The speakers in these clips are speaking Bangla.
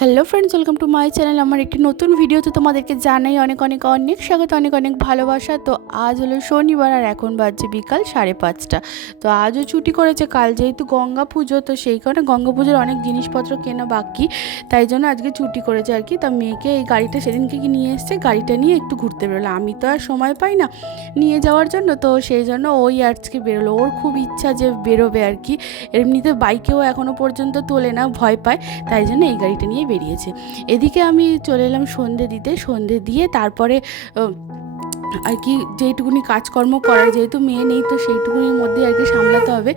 Hello friends, welcome to my channel. আমার একটি নতুন ভিডিওতে তোমাদেরকে জানাই অনেক অনেক অনেক স্বাগত, অনেক অনেক ভালোবাসা। তো আজ হলো শনিবার আর এখন বাজছে বিকাল 5:30। তো আজও ছুটি করেছে, কাল যেহেতু গঙ্গা পুজো, তো সেই কারণে গঙ্গা পুজোর অনেক জিনিসপত্র কেনা বাকি, তাই জন্য আজকে ছুটি করেছে আর কি। তা মেয়েকে এই গাড়িটা সেদিনকে কি নিয়ে এসছে, গাড়িটা নিয়ে একটু ঘুরতে বেরোলো। আমি তো আর সময় পাই না নিয়ে যাওয়ার জন্য, তো সেই জন্য ওই আজকে বেরোলো। ওর খুব ইচ্ছা যে বেরোবে আর কি। এমনিতে বাইকেও এখনও পর্যন্ত তোলে না, ভয় পায়, তাই জন্য এই গাড়িটা নিয়ে বেরিয়েছে। এদিকে আমি চলে এলাম সন্ধে দিতে। সন্ধে দিয়ে তারপরে আর কি যেইটুকুনি কাজকর্ম করার, যেহেতু মেয়ে নেই তো সেইটুকুনির মধ্যে আর কি সামলাতে হবে।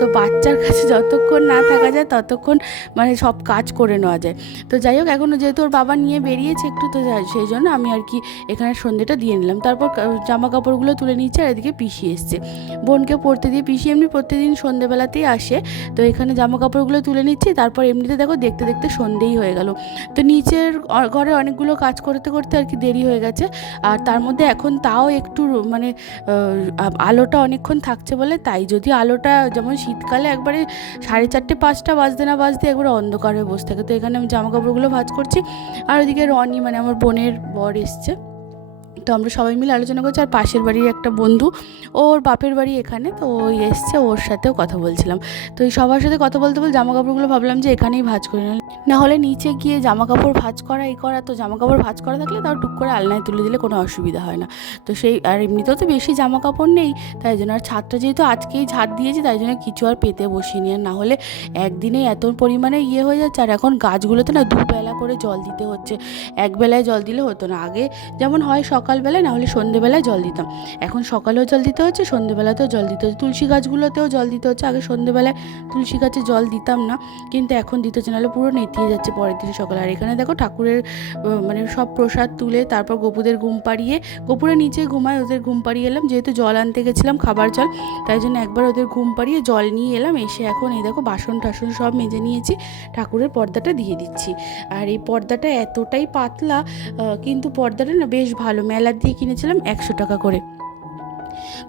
তো বাচ্চার কাছে যতক্ষণ না থাকা যায় ততক্ষণ মানে সব কাজ করে নেওয়া যায়। তো যাই হোক, এখনও যেহেতু ওর বাবা নিয়ে বেরিয়েছে একটু, তো সেই জন্য আমি আর কি এখানে সন্ধেটা দিয়ে নিলাম। তারপর জামা কাপড়গুলো তুলে নিচ্ছে, আর এদিকে পিসি এসছে বোনকে পড়তে দিয়ে। পিসি এমনি প্রত্যেকদিন সন্ধেবেলাতেই আসে, তো এখানে জামা কাপড়গুলো তুলে নিচ্ছি। তারপর এমনিতে দেখো দেখতে দেখতে সন্ধেই হয়ে গেল। তো নিচের ঘরে অনেকগুলো কাজ করতে করতে আর কি দেরি হয়ে গেছে। আর তার মধ্যে এখন তাও একটু মানে আলোটা অনেকক্ষণ থাকছে বলে, তাই যদি আলোটা যেমন শীতকালে একবারে 4:30-5টা বাজতে না বাজতে একবারে অন্ধকার হয়ে বসে থাকে। তো এখানে আমি জামা কাপড়গুলো ভাঁজ করছি, আর ওদিকে রনি মানে আমার বোনের বর এসছে। তো আমরা সবাই মিলে আলোচনা করছি। আর পাশের বাড়ির একটা বন্ধু, ওর বাপের বাড়ি এখানে, তো ওই এসছে, ওর সাথেও কথা বলছিলাম। তো এই সবার সাথে কথা বলতে বলতে জামা কাপড়গুলো ভাবলাম যে এখানেই ভাঁজ করে নিলাম, না হলে নিচে গিয়ে জামা কাপড় ভাঁজ করা এই করা। তো জামা কাপড় ভাঁজ করা থাকলে তাও টুক করে আলনায় তুলে দিলে কোনো অসুবিধা হয় না। তো সেই আর এমনিতেও তো বেশি জামা কাপড় নেই, তাই জন্য। আর ছাদটা যেহেতু আজকেই ঝাঁট দিয়েছি, তাই জন্য কিছু আর পেতে বসিনি। আর না হলে একদিনে এত পরিমাণে হয়ে যাচ্ছে। আর এখন গাছগুলোতে না দুবেলা করে জল দিতে হচ্ছে, একবেলায় জল দিলে হতো না। আগে যেমন হয় সকালবেলায় না হলে সন্ধেবেলায় জল দিতাম, এখন সকালেও জল দিতে হচ্ছে, সন্ধেবেলাতেও জল দিতে হচ্ছে। তুলসী গাছগুলোতেও জল দিতে হচ্ছে। আগে সন্ধেবেলায় তুলসী গাছে জল দিতাম না, কিন্তু এখন দিতে হচ্ছে, নাহলে পুরো নেতিয়ে যাচ্ছে পরের দিন সকালে। আর এখানে দেখো ঠাকুরের মানে সব প্রসাদ তুলে তারপর গপুদের ঘুম পাড়িয়ে, গপুরে নিচে ঘুমায়, ওদের ঘুম পাড়িয়ে এলাম। যেহেতু জল আনতে গেছিলাম খাবার জল, তাই জন্য একবার ওদের ঘুম পাড়িয়ে জল নিয়ে এলাম। এসে এখন এই দেখো বাসন টাসন সব মেজে নিয়েছি, ঠাকুরের পর্দাটা দিয়ে দিচ্ছি। আর এই পর্দাটা এতটাই পাতলা, কিন্তু পর্দাটা না বেশ ভালো, মেলার দিয়ে কিনেছিলাম 100 টাকা করে।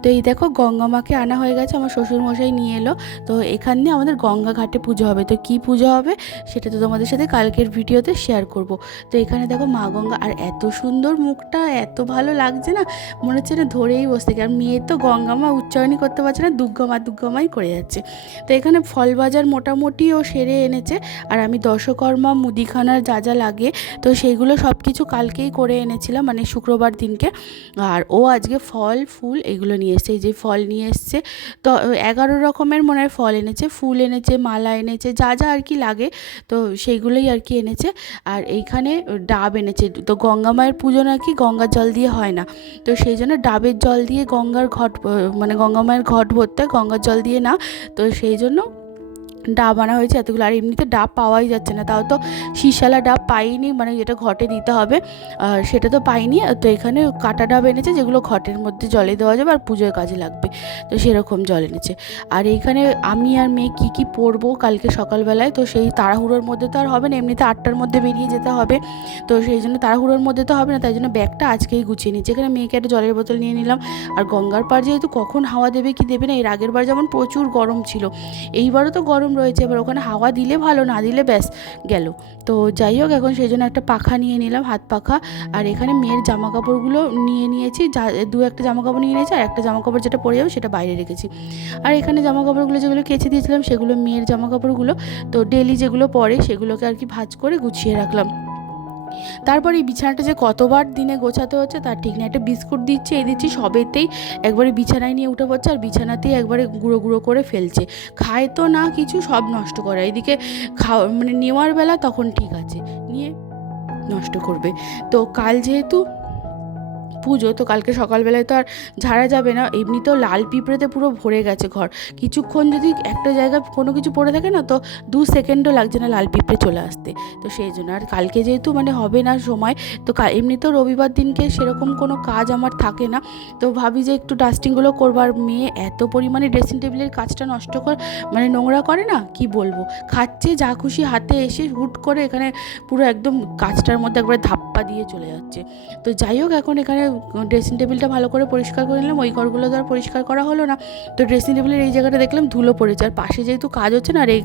তো এই দেখো গঙ্গা মাকে আনা হয়ে গেছে, আমার শ্বশুরমশাই নিয়ে এলো। তো এখান দিয়ে আমাদের গঙ্গা ঘাটে পুজো হবে। তো কী পুজো হবে সেটা তো তোমাদের সাথে কালকের ভিডিওতে শেয়ার করব। তো এখানে দেখো মা গঙ্গা, আর এত সুন্দর মুখটা, এত ভালো লাগছে না, মনে হচ্ছে না ধরেই বসতে। আর মেয়ে তো গঙ্গা মা উচ্চারণই করতে পারছে না, দুর্গা মাই করে যাচ্ছে। তো এখানে ফল বাজার মোটামুটি ও সেরে এনেছে, আর আমি দশকর্মা মুদিখানার যা যা লাগে তো সেইগুলো সব কিছু কালকেই করে এনেছিলাম, মানে শুক্রবার দিনকে। আর ও আজকে ফল ফুল এগুলো নিয়ে এসছে, এই যে ফল নিয়ে এসছে। তো 11 রকমের মনে হয় ফল এনেছে, ফুল এনেছে, মালা এনেছে, যা যা আর কি লাগে, তো সেইগুলোই আর কি এনেছে। আর এইখানে ডাব এনেছে। তো গঙ্গা মায়ের পুজো নাকি গঙ্গার জল দিয়ে হয় না, তো সেই জন্য ডাবের জল দিয়ে গঙ্গার ঘট মানে গঙ্গা মায়ের ঘট ভরতে গঙ্গার জল দিয়ে না, তো সেই জন্য ডাব আনা হয়েছে এতগুলো। আর এমনিতে ডাব পাওয়াই যাচ্ছে না, তাও তো শীষালা ডাব পাইনি, মানে যেটা ঘটে দিতে হবে সেটা তো পাইনি। তো এখানে কাটা ডাব এনেছে, যেগুলো ঘটের মধ্যে জলে দেওয়া যাবে আর পুজোর কাজে লাগবে, তো সেরকম জল এনেছে। আর এইখানে আমি আর মেয়ে কী পরবো কালকে সকালবেলায়, তো সেই তাড়াহুড়োর মধ্যে তো আর হবে না, এমনিতে 8টার মধ্যে বেরিয়ে যেতে হবে, তো সেই জন্য তাড়াহুড়োর মধ্যে তো হবে না, তাই জন্য ব্যাগটা আজকেই গুছিয়ে নিচ্ছি। এখানে মেয়েকে একটা জলের বোতল নিয়ে নিলাম। আর গঙ্গার পাড় যেহেতু কখন হাওয়া দেবে কি দেবে না, এর আগের বার যেমন প্রচুর গরম ছিল, এইবারও তো গরম রয়েছে। এবার ওখানে হাওয়া দিলে ভালো, না দিলে ব্যাস গেল। তো যাই হোক, এখন সেই জন্য একটা পাখা নিয়ে নিলাম, হাত পাখা। আর এখানে মেয়ের জামা কাপড়গুলো নিয়ে নিয়েছি, একটা জামা কাপড় নিয়ে নিয়েছি, আর একটা জামা কাপড় যেটা পরে যাবে সেটা বাইরে রেখেছি। আর এখানে জামা কাপড়গুলো যেগুলো কেচে দিয়েছিলাম সেগুলো মেয়ের জামা কাপড়গুলো, তো ডেলি যেগুলো পরে সেগুলোকে আর কি ভাঁজ করে গুছিয়ে রাখলাম। তারপর এই বিছানাটা যে কতবার দিনে গোছাতে হচ্ছে তার ঠিক না। একটা বিস্কুট দিচ্ছি, এই দিচ্ছি, সবেতেই একবারে বিছানায় নিয়ে উঠে পড়ছে, আর বিছানাতেই একবারে গুঁড়ো গুঁড়ো করে ফেলছে। খায় তো না কিছু, সব নষ্ট করে। এদিকে খাওয়া মানে নেওয়ার বেলা তখন ঠিক আছে, নিয়ে নষ্ট করবে। তো কাল যেহেতু পুজো, তো কালকে সকালবেলায় তো আর ঝাড়া যাবে না, এমনিতেও লাল পিঁপড়েতে পুরো ভরে গেছে ঘর। কিছুক্ষণ যদি একটা জায়গায় কোনো কিছু পড়ে থাকে না, তো 2 সেকেন্ডও লাগছে না লাল পিঁপড়ে চলে আসতে। তো সেই জন্য আর কালকে যেহেতু মানে হবে না সময়, তো এমনিতেও রবিবার দিনকে সেরকম কোনো কাজ আমার থাকে না, তো ভাবি যে একটু ডাস্টিংগুলো করবো। আর মেয়ে এত পরিমাণে ড্রেসিং টেবিলের কাজটা নষ্ট মানে নোংরা করে না, কি বলবো। খাচ্ছে যা খুশি হাতে, এসে হুট করে এখানে পুরো একদম কাজটার মধ্যে একবারে ধাপ্পা দিয়ে চলে যাচ্ছে। তো যাই হোক, এখন এখানে ড্রেসিং টেবিলটা ভালো করে পরিষ্কার করে নিলাম। ওই ঘরগুলো তো আর পরিষ্কার করা হলো না, তো ড্রেসিং টেবিলের এই জায়গাটা দেখলাম ধুলো পড়েছে, আর পাশে যেহেতু কাজ হচ্ছে না, আর এই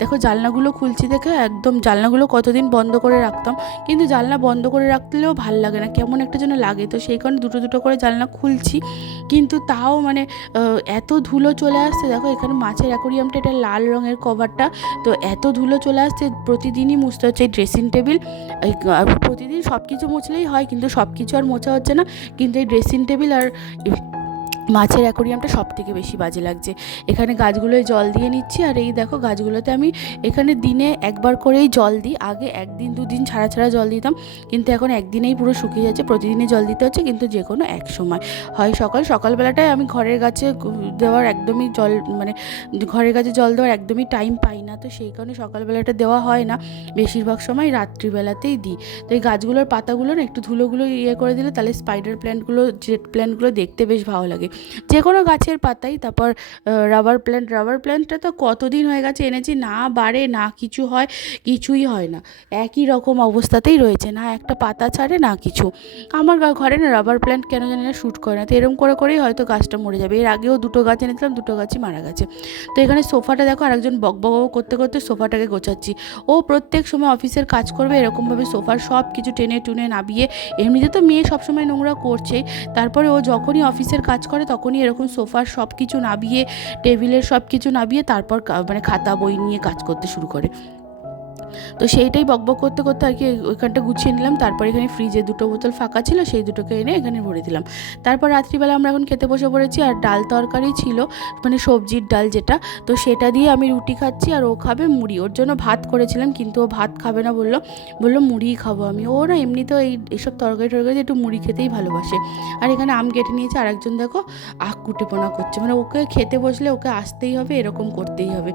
দেখো জানলাগুলো খুলছি দেখে একদম জানলাগুলো কতদিন বন্ধ করে রাখতাম, কিন্তু জানলা বন্ধ করে রাখলেও ভাল লাগে না, কেমন একটা যেন লাগে। তো সেই কারণে দুটো দুটো করে জানলা খুলছি, কিন্তু তাও মানে এত ধুলো চলে আসছে। দেখো এখানে মাছের অ্যাকোরিয়ামটা, এটা লাল রঙের কভারটা, তো এত ধুলো চলে আসছে, প্রতিদিনই মুছতে হচ্ছে এই ড্রেসিং টেবিল। প্রতিদিন সব কিছু মুছলেই হয়, কিন্তু সব কিছু আর মোছা হচ্ছে না, কিন্তু এই ড্রেসিং টেবিল আর মাছের অ্যাকোরিয়ামটা সব থেকে বেশি বাজে লাগছে। এখানে গাছগুলোয় জল দিয়ে নিচ্ছি, আর এই দেখো গাছগুলোতে আমি এখানে দিনে একবার করেই জল দিই। আগে একদিন দুদিন ছাড়া ছাড়া জল দিতাম, কিন্তু এখন একদিনেই পুরো শুকিয়ে যাচ্ছে, প্রতিদিনই জল দিতে হচ্ছে, কিন্তু যে কোনো এক সময় হয় সকালবেলাটায় আমি ঘরের গাছে দেওয়ার একদমই জল মানে ঘরের গাছে জল দেওয়ার একদমই টাইম পাই না, তো সেই কারণে সকালবেলাটা দেওয়া হয় না, বেশিরভাগ সময় রাত্রিবেলাতেই দিই। তো এই গাছগুলোর পাতাগুলো না একটু ধুলোগুলো করে দিলে তাহলে স্পাইডার প্ল্যান্টগুলো, জেট প্ল্যান্টগুলো দেখতে বেশ ভালো লাগে, যে কোনো গাছের পাতাই। তারপর রাবার প্ল্যান্টটা তো কতদিন হয়ে গেছে এনেছি, না বাড়ে না কিছু হয়, কিছুই হয় না, একই রকম অবস্থাতেই রয়েছে, না একটা পাতা ছাড়ে না কিছু। আমার ঘরে না রাবার প্ল্যান্ট কেন জানি না শ্যুট করে না, তো এরকম করেই হয়তো গাছটা মরে যাবে। এর আগেও দুটো গাছ এনেছিলাম, দুটো গাছই মারা গেছে। তো এখানে সোফাটা দেখো আরেকজন বক করতে করতে সোফাটাকে গোছাচ্ছি। ও প্রত্যেক সময় অফিসের কাজ করবে এরকমভাবে সোফার সব কিছু টেনে টুনে নাবিয়ে, এমনিতে তো মেয়ে সবসময় নোংরা করছেই, তারপরে ও যখনই অফিসের কাজ করে তখনই এরকম সোফার সব কিছু নাবিয়ে, টেবিলের সব কিছু নাবিয়ে তারপর মানে খাতা বই নিয়ে কাজ করতে শুরু করে। তো সেইটাই বকবক করতে করতে আর কি ওইখানটা গুছিয়ে নিলাম। তারপর এখানে ফ্রিজে দুটো বোতল ফাঁকা ছিল, সেই দুটোকে এনে এখানে ভরে দিলাম। তারপর রাত্রিবেলা আমরা এখন খেতে বসে পড়েছি, আর ডাল তরকারি ছিল, মানে সবজির ডাল যেটা, তো সেটা দিয়ে আমি রুটি খাচ্ছি, আর ও খাবে মুড়ি। ওর জন্য ভাত করেছিলাম, কিন্তু ও ভাত খাবে না, বললো মুড়িই খাবো আমি। ও না এমনিতেও এইসব তরকারি একটু মুড়ি খেতেই ভালোবাসে। আর এখানে আম কেটে নিয়েছে, আর একজন দেখো আখ কুটেপোনা করছে, মানে ওকে খেতে বসলে ওকে আসতেই হবে, এরকম করতেই হবে।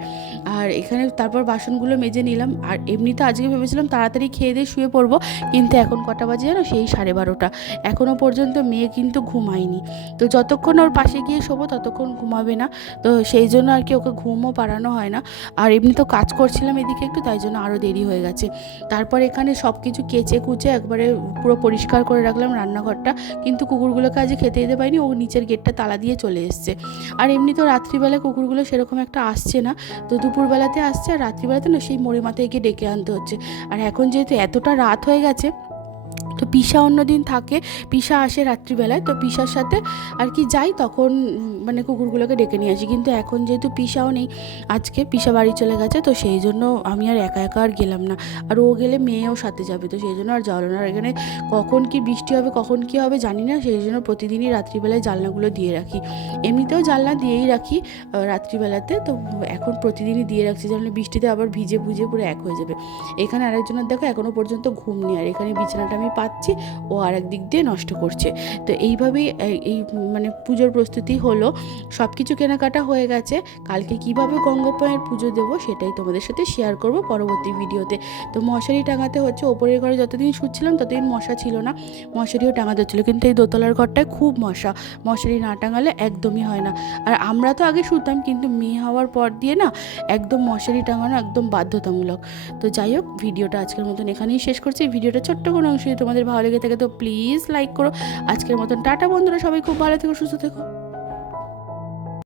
আর এখানে তারপর বাসনগুলো মেজে নিলাম। আর এমনিতে আজকে ভেবেছিলাম তাড়াতাড়ি খেয়ে দিয়ে শুয়ে পড়বো, কিন্তু এখন কটা বাজে জানো, সেই 12:30। এখনও পর্যন্ত মেয়ে কিন্তু ঘুমায়নি, তো যতক্ষণ ওর পাশে গিয়ে শোবো ততক্ষণ ঘুমাবে না, তো সেই জন্য আর কি ওকে ঘুমও পাড়ানো হয় না। আর এমনি তো কাজ করছিলাম এদিকে একটু, তাই জন্য আরও দেরি হয়ে গেছে। তারপর এখানে সব কিছু কেচে কুচে একবারে পুরো পরিষ্কার করে রাখলাম রান্নাঘরটা, কিন্তু কুকুরগুলোকে আজ খেতে দিতে পারিনি, ও নিচের গেটটা তালা দিয়ে চলে এসছে। আর এমনি তো রাত্রিবেলায় কুকুরগুলো সেরকম একটা আসছে না, তো দুপুরবেলাতে আসছে, আর রাত্রিবেলাতে না সেই মোড়ে মাথায় গিয়ে ডেকে আনতে হচ্ছে। আর এখন যেহেতু এতটা রাত হয়ে গেছে, তো পিসা অন্যদিন থাকে, পিসা আসে রাত্রিবেলায়, তো পিসার সাথে আর কি যাই, তখন মানে কুকুরগুলোকে ডেকে নিয়ে আসি। কিন্তু এখন যেহেতু পিসাও নেই, আজকে পিসা বাড়ি চলে গেছে, তো সেই জন্য আমি আর একা একা আর গেলাম না, আর ও গেলে মেয়েও সাথে যাবে, তো সেই জন্য আর যাওয়া না। আর এখানে কখন কি বৃষ্টি হবে কখন কি হবে জানি না, সেই জন্য প্রতিদিনই রাত্রিবেলায় জানলাগুলো দিয়ে রাখি। এমনিতেও জানলা দিয়েই রাখি রাত্রিবেলাতে, তো এখন প্রতিদিনই দিয়ে রাখছি, যেন বৃষ্টিতে আবার ভিজে পুরো এক হয়ে যাবে। এখানে আরেকজনের দেখো এখনও পর্যন্ত ঘুম নেই, আর এখানে বিছানাটা আমি পাচ্ছি, ও আর এক দিক দিয়ে নষ্ট করছে। তো এইভাবেই এই মানে পুজোর প্রস্তুতি হলো, সব কিছু কেনাকাটা হয়ে গেছে। কালকে কিভাবে গঙ্গোপাধ্যায়ের পুজো দেবো সেটাই তোমাদের সাথে শেয়ার করব পরবর্তী ভিডিওতে। তো মশারি টাঙাতে হচ্ছে, ওপরের ঘরে যতদিন শুচ্ছিলাম ততদিন মশা ছিল না, মশারিও টাঙাতে হচ্ছিলো, কিন্তু এই দোতলার ঘরটায় খুব মশা, মশারি না টাঙালে একদমই হয় না। আর আমরা তো আগে শুতাম, কিন্তু মেয়ে হওয়ার পর দিয়ে না একদম মশারি টাঙানো একদম বাধ্যতামূলক। তো যাই হোক, ভিডিওটা আজকের মতন এখানেই শেষ করছি। ভিডিওটা ছোট্ট কোনো অংশ তোমাদের ভালো লেগে থাকে তো প্লিজ লাইক করো। আজকের মতন টাটা বন্ধুরা, সবাই খুব ভালো থেকো, সুস্থ থেকো।